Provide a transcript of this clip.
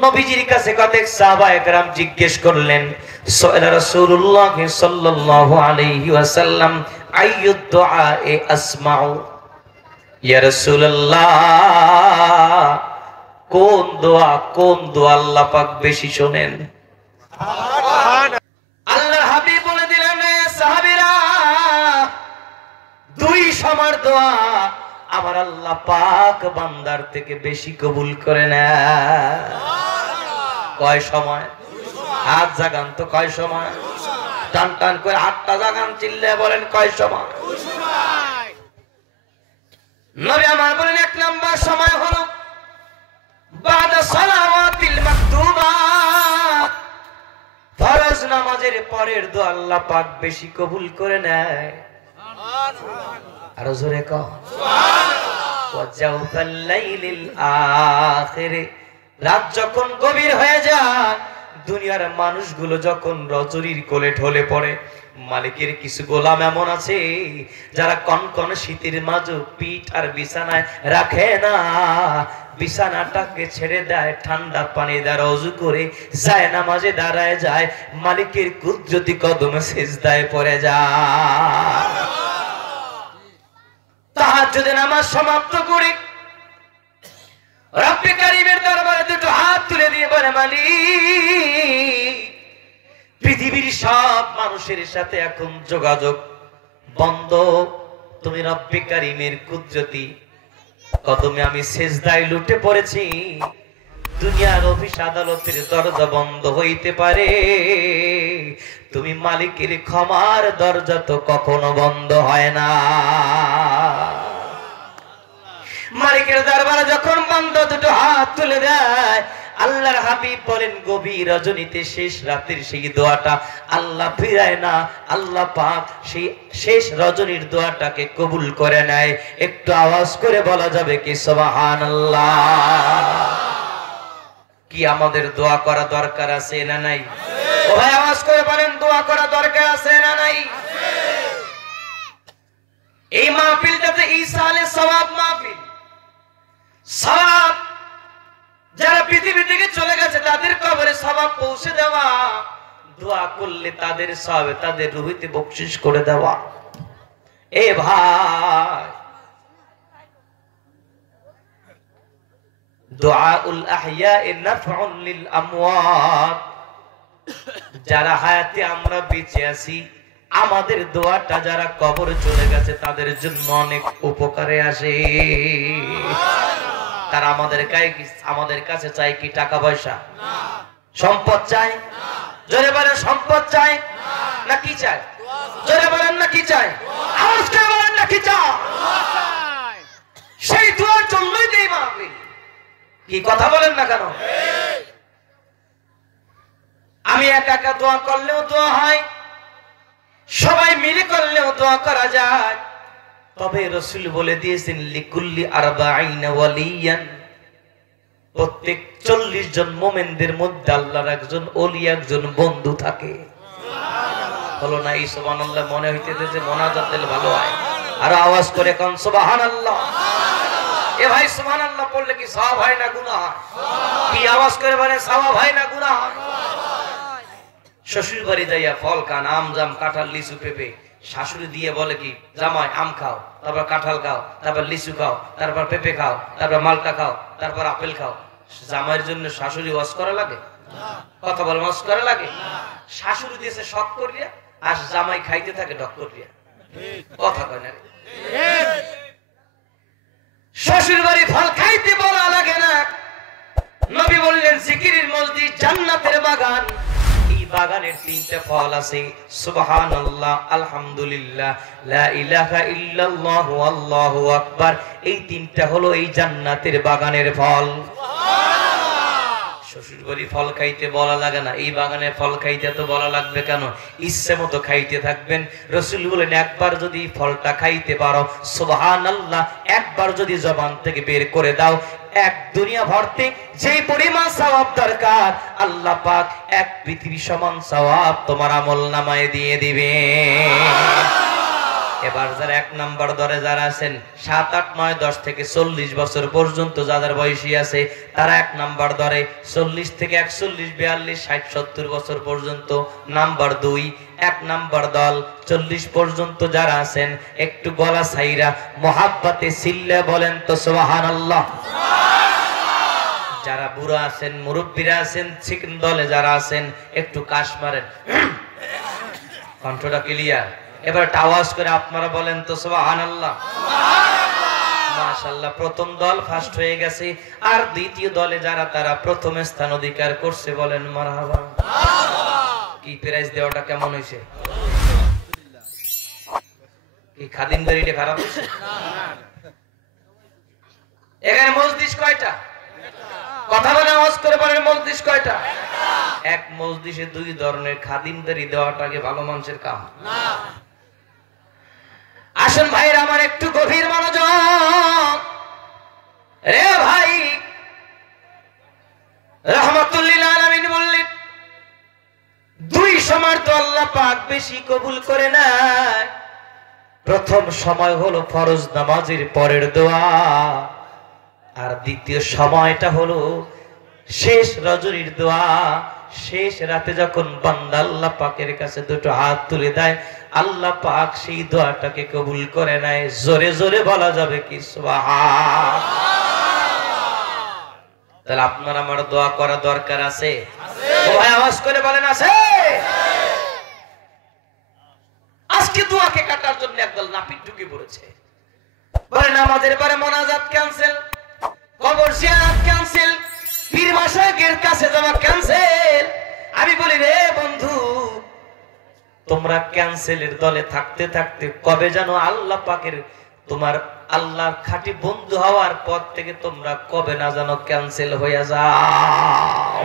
নবীজির কাছে কয়েক সাহাবায়ে কেরাম জিজ্ঞেস করলেন, রাসূলুল্লাহ সাল্লাল্লাহু আলাইহি ওয়াসাল্লাম, আইয়ুদ দুআয়ে আসমাউ, ইয়া রাসূলুল্লাহ কোন দোয়া আল্লাহ পাক বেশি শোনেন? আল্লাহর হাবিব বলে দিলেন, সাহাবীরা, দুই সময়ের দোয়া আমার আল্লাহ পাক বান্দার থেকে বেশি কবুল করে না। কয় সময়? হাত জাগান তো, কয় সময়? টান টান করে হাতটা জাগান, চিল্লে বলেন কয় সময়? নবী আমার বলেন, এক নাম্বার সময় হলো বাদা সালাওয়াতিল মাকতুবাত, ফরজ নামাজের পরের দোয়া আল্লাহ পাক বেশি কবুল করে নেয়। আরো জোরে কও সুবহানাল্লাহ। ওয়া জাওফাল লাইলিল আখির, রাত যখন গভীর হয়ে যায়, দুনিয়ার মানুষগুলো যখন রজনীর কোলে ঢলে পড়ে, মালিকের কিছু গোলাম এমন আছে যারা কনকন শীতের মাঝে পিঠ আর বিছানায় রাখে না, বিছানাটাকে ছেড়ে দেয়, ঠান্ডা পানি দ্বারা ওযু করে যায় নামাজে দাঁড়ায় যায়, মালিকের কুদরতি কদমে সিজদায় পড়ে যায়। তাহাজ্জুদের নামাজ সমাপ্ত করে রব্বে কারীমের দরবারে দুটো হাত তুলে দিয়ে বলে, মালিক, পৃথিবীর সব মানুষের সাথে এখন যোগাযোগ বন্ধ, তুমি রব্বে কারীমের কুদরতি কদমে আমি সিজদায় লুটে পড়েছি, দুনিয়ার অফিস আদালতের দরজা বন্ধ হইতে পারে, তুমি মালিকের ক্ষমার দরজা তো কখনো বন্ধ হয় না। মালিকের দরবারে যখন বান্দা দুটো হাত তুলে দেয়, আল্লাহর হাবিব বলেন, গভীর রজনীতে শেষ রাতের সেই দোয়াটা আল্লাহ ফিরায় না, আল্লাহ পাক সেই শেষ রজনীর দোয়াটাকে কবুল করে নেয়। একটু আওয়াজ করে বলা যাবে কি সুবহানাল্লাহ? কি আমাদের দোয়া করা দরকার আছে না নাই? ও ভাই, আওয়াজ করে বলেন, দোয়া করা দরকার আছে না নাই? এই মাহফিলটাতে ঈসা আলাইহিস সালাম মাহফিল, সওয়াব যারা পৃথিবী থেকে চলে গেছে তাদের কবরে সওয়াব পৌঁছে দেওয়া, দোয়া করলে তাদের সওয়াবে তাদের রুহিতে বকশিশ করে দেওয়া। এ ভাই, দুআউল আহইয়া'i নাফউন লিল আমওয়াত, যারা হায়াতে আমরা বেঁচে আছি, আমাদের দোয়াটা যারা কবরে চলে গেছে তাদের জন্য অনেক উপকারে আসে। তারা আমাদের কাছে চাই কি টাকা পয়সা? সম্পদ চাই? জোরে বলেন, সম্পদ চাই না কি চাই? জোরে বলেন না কি চাই? আওয়াজ করে বলেন না কি চাই? সেই দোয়ার জন্যই দেই মাহফিল। কি কথা বলেন না কেন? আমি একা একা দোয়া করলেও দোয়া হয়, সবাই মিলে করলেও দোয়া করা যায়, তবে রাসূল বলে দিয়েছেন, লিকুল্লি আরবাঈনা ওয়ালিয়ান, প্রত্যেক 40 জন মুমিনদের মধ্যে আল্লাহর একজন ওলি, একজন বন্ধু থাকে। হলো না? এই সুবহানাল্লাহ মনে হইতেছে যে মোনাজাত দিলে ভালো হয়। আর আওয়াজ করে কোন সুবহানাল্লাহ। এ ভাই, সুবহানাল্লাহ পড়লে কি সওয়াব হয় না গুনাহ হয়? কি আওয়াজ করে বলে, সওয়াব হয় না গুনাহ হয়? শ্বশুর বাড়ি যাইয়া ফল খান, আম জাম কাঁঠাল লিচু পেঁপে, শাশুড়ি দিয়ে বলে কি, জামাই আম খাও, তারপর কাঁঠাল খাও, তারপর লিচু খাও, তারপর পেঁপে খাও, তারপর মালটা খাও, তারপর আপেল খাও। জামাইয়ের জন্য শাশুড়ি ওয়াজ করা লাগে? কথা বল, ওয়াজ করা লাগে? শাশুড়ি দিয়েছে শখ করিয়া, আর জামাই খাইতে থাকে ডক করিয়া। কথা কয় না? শ্বশুর বাড়ি ফল খাইতে বলা লাগে না। নবী বললেন, জিকিরের মসজিদ জান্নাতের বাগান, বাগানের 3টা ফল আছে, সুবহানাল্লাহ, আলহামদুলিল্লাহ, লা ইলাহা ইল্লাল্লাহ, আল্লাহু আকবার। এই 3টা হলো এই জান্নাতের বাগানের ফল। শ্বশুর বাড়ি ফল খাইতে বলা লাগে না, এই বাগানের ফল খাইতে তো বলা লাগবে কেন? ইচ্ছে মতো খাইতে থাকবেন। রাসূল বলেন, একবার যদি ফলটা খাইতে পারো, সুবহানাল্লাহ, একবার যদি জবান থেকে বের করে দাও, এক দুনিয়া ভর্তি যেই পরিমাণ সওয়াব দরকার, আল্লাহ পাক এক পৃথিবী সমান সওয়াব তোমার আমলনামায় দিয়ে দিবে। এবার যারা 1 নাম্বার দরে যারা আছেন 7, 8, 9, 10 থেকে 40 বছর পর্যন্ত যাদের বয়সী আছে তারা 1 নাম্বার দরে, 40 থেকে 41, 42, 60, 70 বছর পর্যন্ত নাম্বার 2। 1 নাম্বার দল 40 পর্যন্ত যারা আছেন একটু গলা ছাইরা মোহাব্বতে সিল্লে বলেন তো সুবহানাল্লাহ। যারা বুড়া আছেন, মুরব্বীরা আছেন, চিকন দলে যারা আছেন একটু কাশ মারেন, কণ্ঠটা ক্লিয়ার। এবার আওয়াজ করে আপনারা বলেন তো সুবহানাল্লাহ। মাশাআল্লাহ, প্রথম দল ফার্স্ট হয়ে গেছে। আর দ্বিতীয় দলে যারা তারা প্রথম স্থান অধিকার করছে বলেন মারহাবা। কি প্রাইজ দেওয়াটা কেমন হয়েছে? কি খাদিমদারিটা খারাপ হয়েছে? এখানে মজলিস কয়টা? কথা বলে আওয়াজ করে বলেন মজলিস কয়টা? এক মজলিসে 2 ধরনের খাদিমদারি দেওয়াটাকে ভালো মানুষের কাম না। আসেন ভাইরা আমার, একটু গভীর মনোযোগ। রে ভাই, রাহমাতুল্লিল আলামিন বললেন 2 সময় তো আল্লাহ পাক বেশি কবুল করে না। প্রথম সময় হলো ফরজ নামাজের পরের দোয়া, আর দ্বিতীয় সময়টা হলো শেষ রজনীর দোয়া। শেষ রাতে যখন বান্দা আল্লাহ পাকের কাছে 2টো হাত তুলে দেয়, আল্লাহ পাক সেই দোয়াটাকে কবুল করে নেয়। জোরে জোরে বলা যাবে কি সুবহানাল্লাহ। তাহলে আপনার আমার দোয়া করা দরকার আছে? ও ভাই আওয়াজ করে বলেন আছে? আজকে দোয়াকে কাটার জন্য একদল নাপিত ঢুকে পড়েছে। বলে নামাজের পরে মোনাজাত ক্যান্সেল, কবর জিয়ারত ক্যান্সেল, পীর মাশায়েখের কাছে যাওয়া ক্যান্সেল। আমি বলি রে বন্ধু, তোমরা ক্যান্সেলের দলে থাকতে থাকতে কবে জানো আল্লাহ পাকের তোমার আল্লাহর খাঁটি বন্ধু হওয়ার পর থেকে তোমরা কবে না জানো ক্যান্সেল হয়ে যাও।